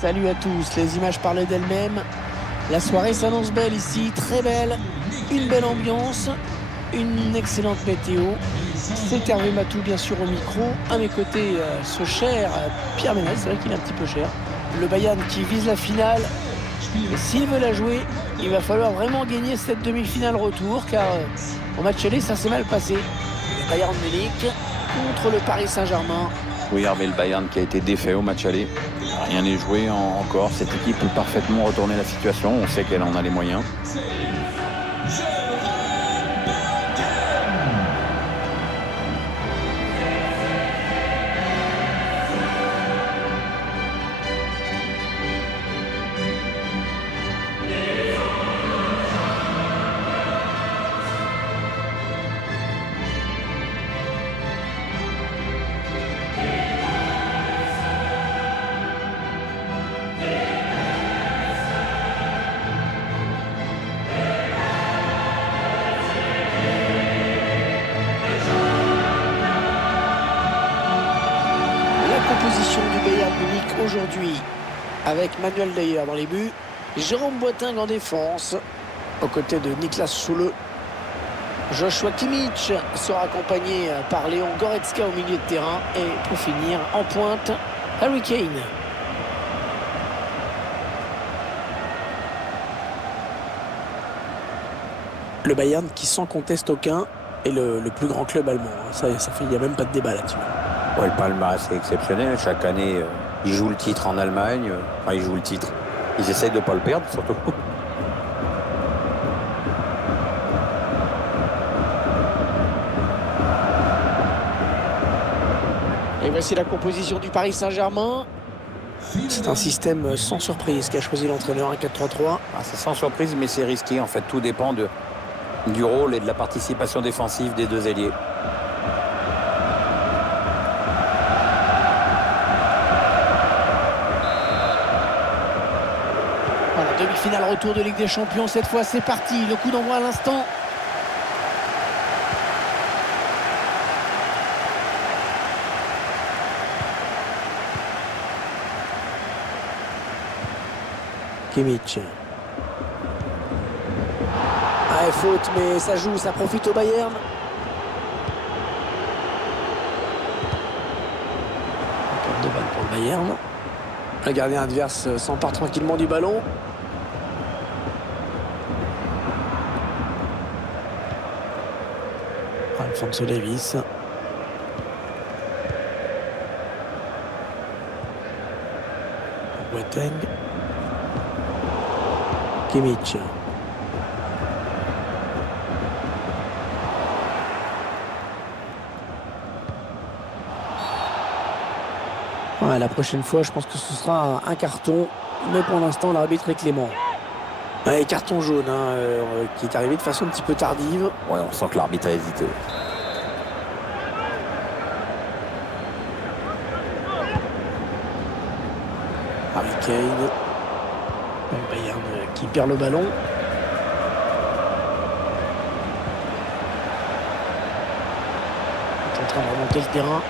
Salut à tous, les images parlent d'elles-mêmes. La soirée s'annonce belle ici, très belle. Une belle ambiance, une excellente météo. C'est Hervé Matou bien sûr au micro. À mes côtés, ce cher Pierre Ménès, c'est vrai qu'il est un petit peu cher. Le Bayern qui vise la finale. Et s'il veut la jouer, il va falloir vraiment gagner cette demi-finale retour, car au match aller, ça s'est mal passé. Le Bayern Munich contre le Paris Saint-Germain. Oui, Hervé, le Bayern qui a été défait au match aller. Rien n'est joué encore. Cette équipe peut parfaitement retourner la situation. On sait qu'elle en a les moyens. Composition du Bayern Munich aujourd'hui avec Manuel Neuer dans les buts, Jérôme Boateng en défense aux côtés de Niklas Süle. Joshua Kimmich sera accompagné par Léon Goretzka au milieu de terrain et pour finir en pointe Harry Kane. Le Bayern qui sans conteste aucun est le plus grand club allemand. Ça fait, il n'y a même pas de débat là-dessus. Ouais, le palmarès est exceptionnel. Chaque année, ils jouent le titre en Allemagne. Enfin, ils jouent le titre. Ils essayent de ne pas le perdre, surtout. Et voici la composition du Paris Saint-Germain. C'est un système sans surprise qu'a choisi l'entraîneur, un 4-3-3. C'est sans surprise, mais c'est risqué. En fait, tout dépend du rôle et de la participation défensive des deux ailiers. Demi-finale retour de Ligue des Champions, cette fois c'est parti, le coup d'envoi à l'instant. Kimmich. Faute, mais ça joue, ça profite au Bayern. Encore deux balles pour le Bayern. Le gardien adverse s'empare tranquillement du ballon. Alphonso Davies. Boateng. Kimmich. Ouais, la prochaine fois, je pense que ce sera un carton. Mais pour l'instant, l'arbitre est clément. Ouais, carton jaune qui est arrivé de façon un petit peu tardive. Ouais, on sent que l'arbitre a hésité. Harry Kane. Le Bayern qui perd le ballon. Il est en train de remonter le terrain.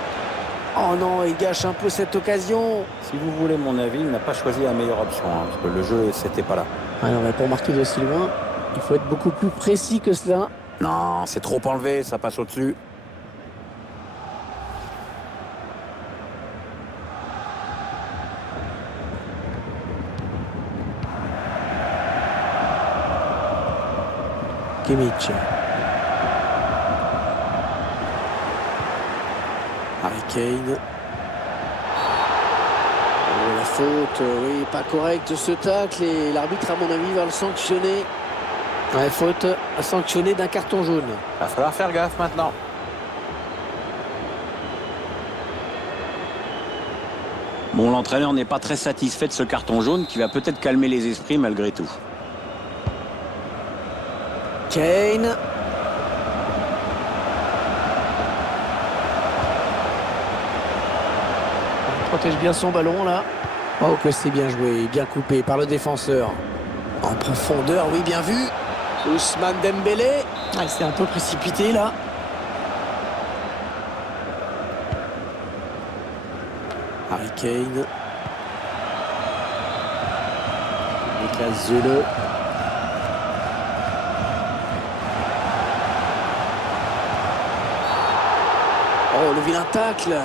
Oh non, il gâche un peu cette occasion. Si vous voulez mon avis, il n'a pas choisi la meilleure option. Parce que le jeu, c'était pas là. Alors, pour marquer d'aussi loin, il faut être beaucoup plus précis que cela. Non, c'est trop enlevé, ça passe au-dessus. Kimmich. Harry Kane. Oh, la faute, oui, pas correcte ce tacle et l'arbitre à mon avis va le sanctionner. Ouais, faute à sanctionner d'un carton jaune. Il va falloir faire gaffe maintenant. Bon, l'entraîneur n'est pas très satisfait de ce carton jaune qui va peut-être calmer les esprits malgré tout. Kane. Il protège bien son ballon là. Oh que c'est bien joué, bien coupé par le défenseur. En profondeur, oui, bien vu. Ousmane Dembélé. Ah, il s'est un peu précipité là. Harry Kane. Casse-le. Oh, le vilain tacle.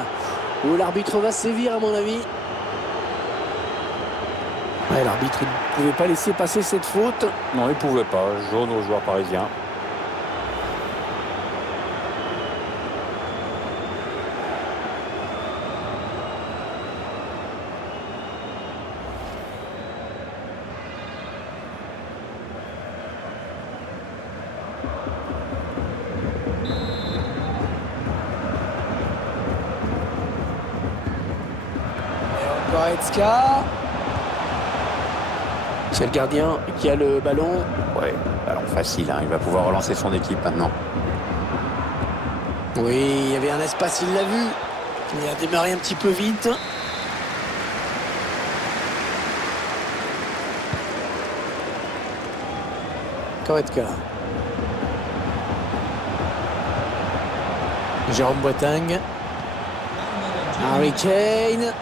Oh, l'arbitre va sévir à mon avis. Ouais, l'arbitre ne pouvait pas laisser passer cette faute. Non, il ne pouvait pas. Jaune aux joueurs parisiens. Goretzka. C'est le gardien qui a le ballon. Ouais, ballon facile, hein. Il va pouvoir relancer son équipe maintenant. Oui, il y avait un espace, il l'a vu. Il a démarré un petit peu vite. Goretzka. Jérôme Boateng. Harry Kane.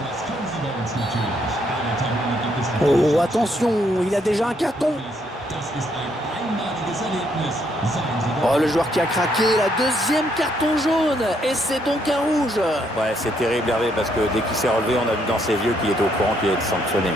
Oh, attention, il a déjà un carton. Oh, le joueur qui a craqué, la deuxième carton jaune. Et c'est donc un rouge. Ouais, c'est terrible Hervé, parce que dès qu'il s'est relevé, on a vu dans ses yeux qu'il était au courant qu'il allait être sanctionné.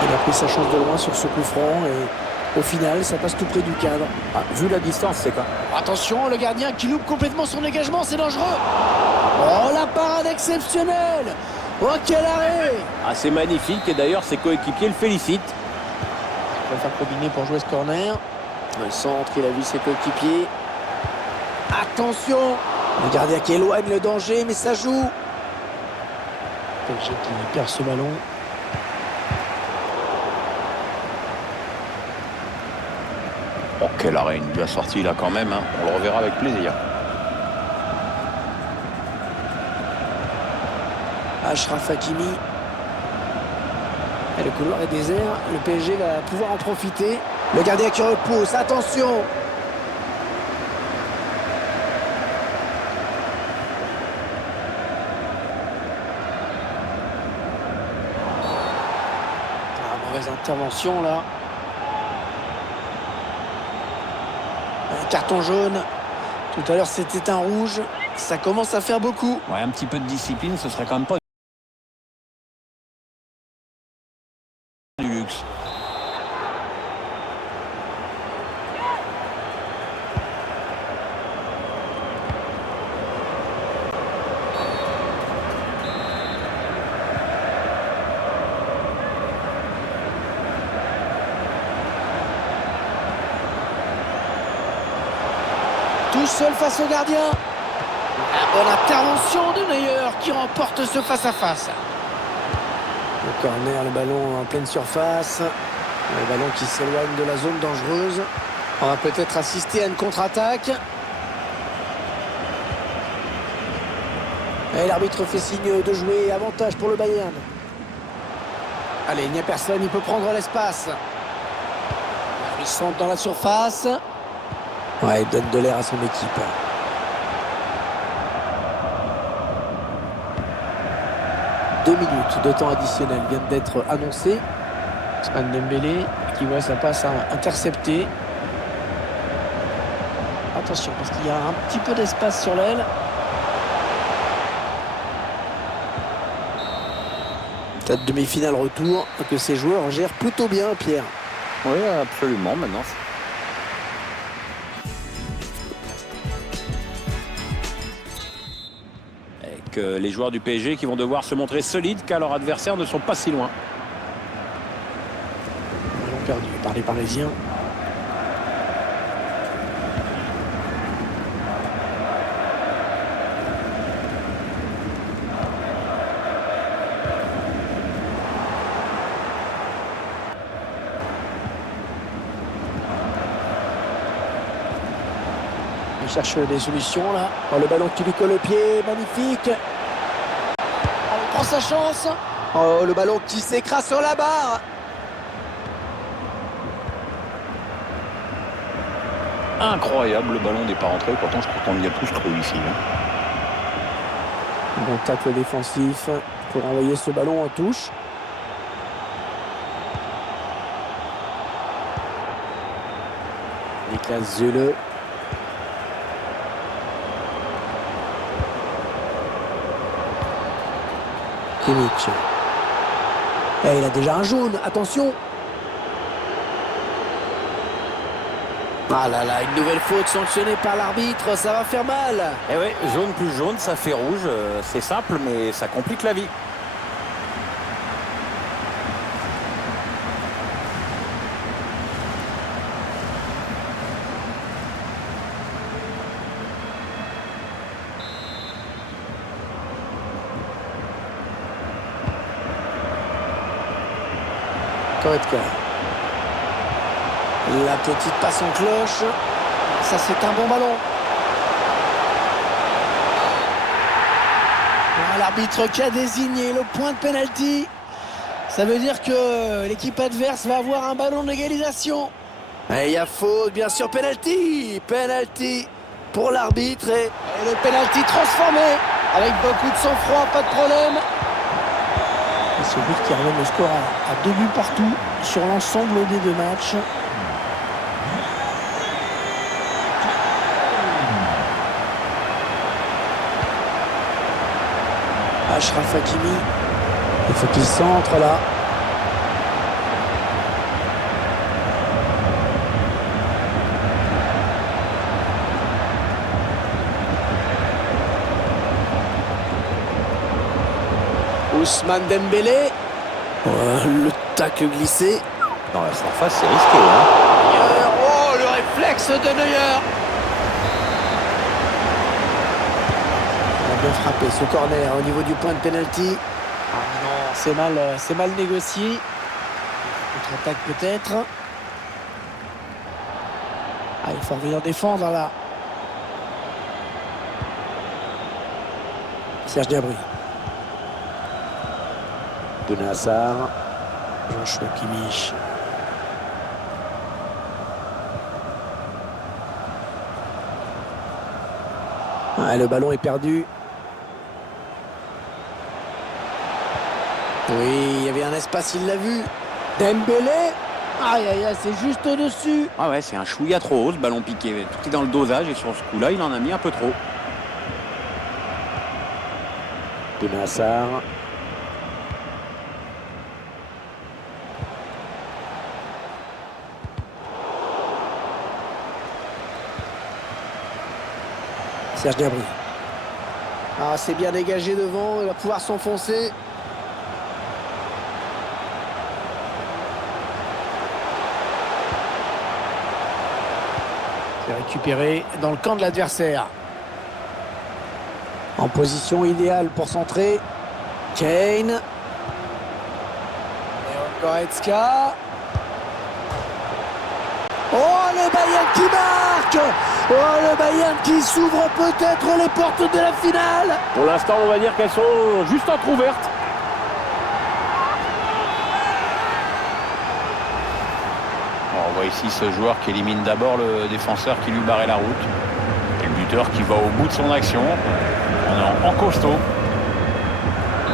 Il a pris sa chance de loin sur ce coup franc et au final, ça passe tout près du cadre. Ah, vu la distance, c'est quoi? Attention, le gardien qui loupe complètement son dégagement, c'est dangereux. Oh, la parade exceptionnelle. Oh, quel arrêt. Ah, c'est magnifique et d'ailleurs ses coéquipiers le félicitent. Il va faire combiner pour jouer ce corner. Le centre, il a vu ses coéquipiers. Attention. Le gardien qui éloigne le danger, mais ça joue. PSG qui perd ce ballon. Oh, quel arrêt, une bien sortie là quand même, hein. On le reverra avec plaisir. Achraf Hakimi. Et le couloir est désert. Le PSG va pouvoir en profiter. Le gardien qui repousse. Attention. Ah, mauvaise intervention là. Un carton jaune. Tout à l'heure c'était un rouge. Ça commence à faire beaucoup. Ouais, un petit peu de discipline, ce serait quand même pas du luxe. Tout seul face au gardien. La bonne intervention de Neuer qui remporte ce face-à-face. Le corner, le ballon en pleine surface. Le ballon qui s'éloigne de la zone dangereuse. On va peut-être assister à une contre-attaque. Et l'arbitre fait signe de jouer. Avantage pour le Bayern. Allez, il n'y a personne, il peut prendre l'espace. Il centre dans la surface. Ouais, il donne de l'air à son équipe. Deux minutes de temps additionnel viennent d'être annoncées. Ousmane Dembélé qui voit sa passe interceptée. Attention parce qu'il y a un petit peu d'espace sur l'aile. Cette demi-finale retour que ces joueurs gèrent plutôt bien, Pierre. Oui, absolument, maintenant. Avec les joueurs du PSG qui vont devoir se montrer solides car leurs adversaires ne sont pas si loin. Ballon perdu par les Parisiens. Il cherche des solutions là. Oh, le ballon qui lui colle au pied, magnifique. Oh, il prend sa chance. Oh, le ballon qui s'écrase sur la barre. Incroyable, le ballon n'est pas rentré. Pourtant, je crois qu'on y a tous trop ici. Bon tacle défensif pour envoyer ce ballon en touche. Niklas Süle. Kimmich. Et il a déjà un jaune, attention. Ah là là, une nouvelle faute sanctionnée par l'arbitre, ça va faire mal. Eh oui, jaune plus jaune, ça fait rouge. C'est simple, mais ça complique la vie. Goretzka. La petite passe en cloche. Ça, c'est un bon ballon. Ah, l'arbitre qui a désigné le point de pénalty. Ça veut dire que l'équipe adverse va avoir un ballon d'égalisation. Et il y a faute, bien sûr, pénalty. Pénalty pour l'arbitre. Et le pénalty transformé avec beaucoup de sang-froid, pas de problème. Et ce but qui ramène le score à 2 buts partout sur l'ensemble des 2 matchs. Achraf Hakimi. Il faut qu'il centre là. Ousmane Dembélé. Le tacle glissé. Dans la surface, c'est risqué. Hein. Oh, le réflexe de Neuer. On a bien frappé ce corner au niveau du point de pénalty. Ah non, c'est mal négocié. Contre-attaque peut-être. Ah, il faut revenir défendre là. Serge Gnabry. Benassar. Joshua Kimmich. Ah, le ballon est perdu. Oui, il y avait un espace, il l'a vu. Dembélé. Aïe, aïe, aïe, c'est juste au-dessus. Ah ouais, c'est un chouïa trop haut, ce ballon piqué. Tout est dans le dosage et sur ce coup-là, il en a mis un peu trop. Benassar. Serge Gnabry. Ah, c'est bien dégagé devant, il va pouvoir s'enfoncer. C'est récupéré dans le camp de l'adversaire. En position idéale pour centrer. Kane. Et Goretzka. Oh, le Bayern qui marque! Oh, le Bayern qui s'ouvre peut-être les portes de la finale. Pour l'instant, on va dire qu'elles sont juste entrouvertes. On voit ici ce joueur qui élimine d'abord le défenseur qui lui barrait la route. Et le buteur qui va au bout de son action. On est en costaud.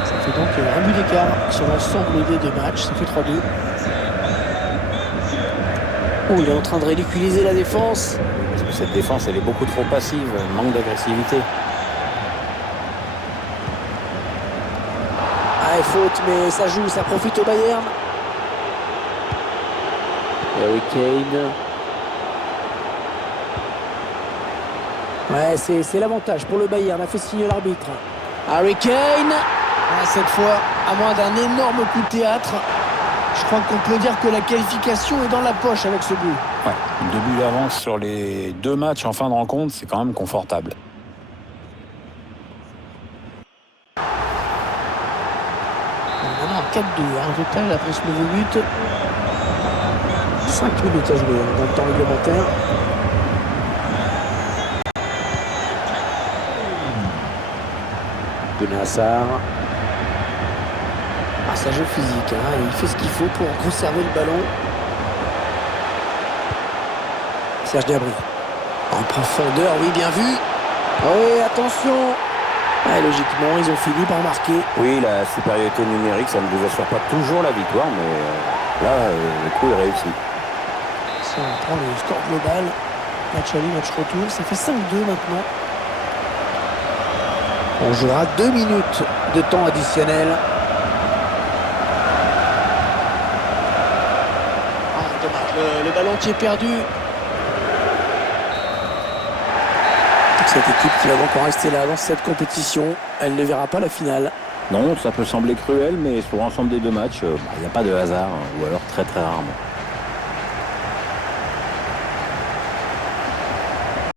Ça fait donc un but d'écart sur l'ensemble des 2 matchs. Ça fait 3-2. Oh, il est en train de ridiculiser la défense. Parce que cette défense, elle est beaucoup trop passive, manque d'agressivité. Ah, faute, mais ça joue, ça profite au Bayern. Harry Kane. Ouais, c'est l'avantage pour le Bayern. A fait signer l'arbitre. Harry Kane. Ah, cette fois, à moins d'un énorme coup de théâtre, je crois qu'on peut dire que la qualification est dans la poche avec ce but. Ouais, 2 buts d'avance sur les 2 matchs en fin de rencontre, c'est quand même confortable. Maintenant, 4-2 au total après ce nouveau but. 5 minutes à jouer dans le temps réglementaire. Benassar. Ah, ça joue physique, hein. Il fait ce qu'il faut pour conserver le ballon. Serge Gnabry. En profondeur, oui, bien vu. Oui, attention. Ouais, logiquement, ils ont fini par marquer. Oui, la supériorité numérique, ça ne vous assure pas toujours la victoire, mais là, le coup est réussi. Si on prend le score global, match aller, match retour, ça fait 5-2 maintenant. On jouera 2 minutes de temps additionnel. Ah, dommage, le ballon qui est perdu. Cette équipe qui va donc en rester là dans cette compétition, elle ne verra pas la finale. Non, ça peut sembler cruel, mais sur l'ensemble des 2 matchs, il n'y a pas de hasard, ou alors très très rarement.